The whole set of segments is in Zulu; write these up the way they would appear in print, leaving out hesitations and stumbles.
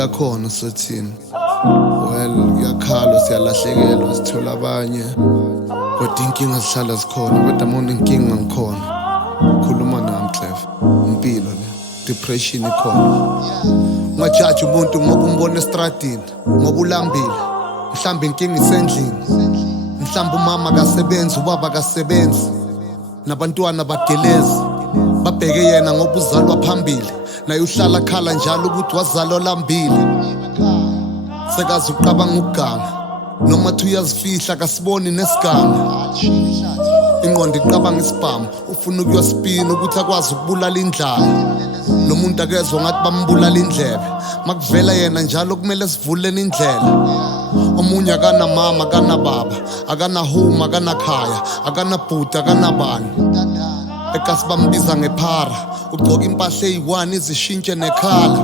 yakhona sothini. Well, kuyakhalwa siyalahlekelwa sithola abanye kodwa inkinga zihlala zikhona kodwa mona inkinga ngikhona. Khuluma-nam Clef, impilo le, depression ikhona. Ungajaji umuntu ngoba umbona estradini, ngoba ulambile. Mhlawumbe inkinga isendlini, mhlawumbe umama kasebenzi, ubaba kasebenzi, nabantwana bagelezi babheke yena ngoba uzalwa phambili, naye uhlala khala njalo ukuthi wazalwa lambile. Sekazi uqabanga ukuganga noma thi uyazifihla kasiboni nesiganga. Ingqondo iqabanga isibhamu, ufuna ukuyosipina ukuthi akwazi ukubulala indlala. Lo muntu akezwa ngathi bambulala indlebe, makuvela yena njalo kumele sivuleni indlela. Omunye akanamama, akanababa, akanahome, akanakhaya, akanabhuti, akanabani. Ekasi bambiza ngephara, ugcoka impahla eyi-1 izishintshe nekhala.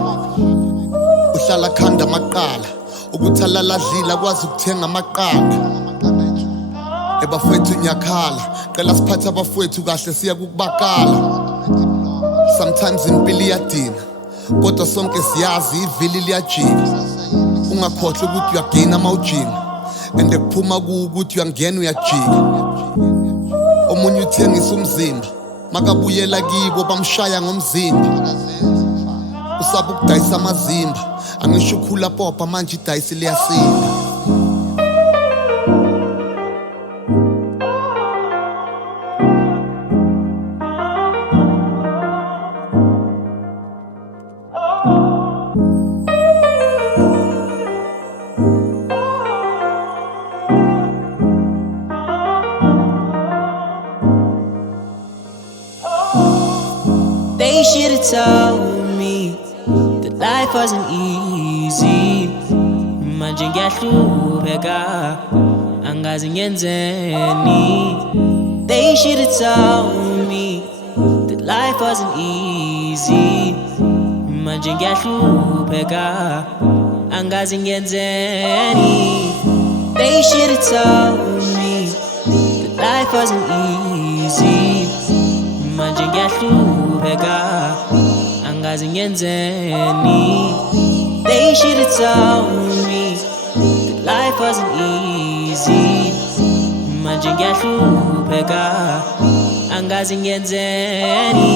Uhlala khanda amaqala ukuthi alaladlile akwazi ukuthenga amaqanda. Ebafowethu nyakhala, qela siphathe abafowethu kahle siya kukubakala. Sometimes impilo iyadina kodwa sonke siyazi ivili liyajika. Ungakhohlwa ukuthi uyagena mawujima and kuphuma ukuthi uyangena uyajika. Omunye uthengisa umzimba makabuyela kibo bamshaya ngomzimba. Usaba ukudayisa amazimba, angisho ukhula popa manje idayisi liyasinda. They should've told me that life wasn't easy. Manje ngiyahlupheka angazi ngenzeni. They should've told me that life wasn't easy. Manje ngiyahlupheka angazi ngenzeni. They should've told me that life wasn't easy. Manje ngiyahlupheka angazi ngenzeni. They should've told me that life wasn't easy. Manje ngiyahlupheka angazi ngenzeni.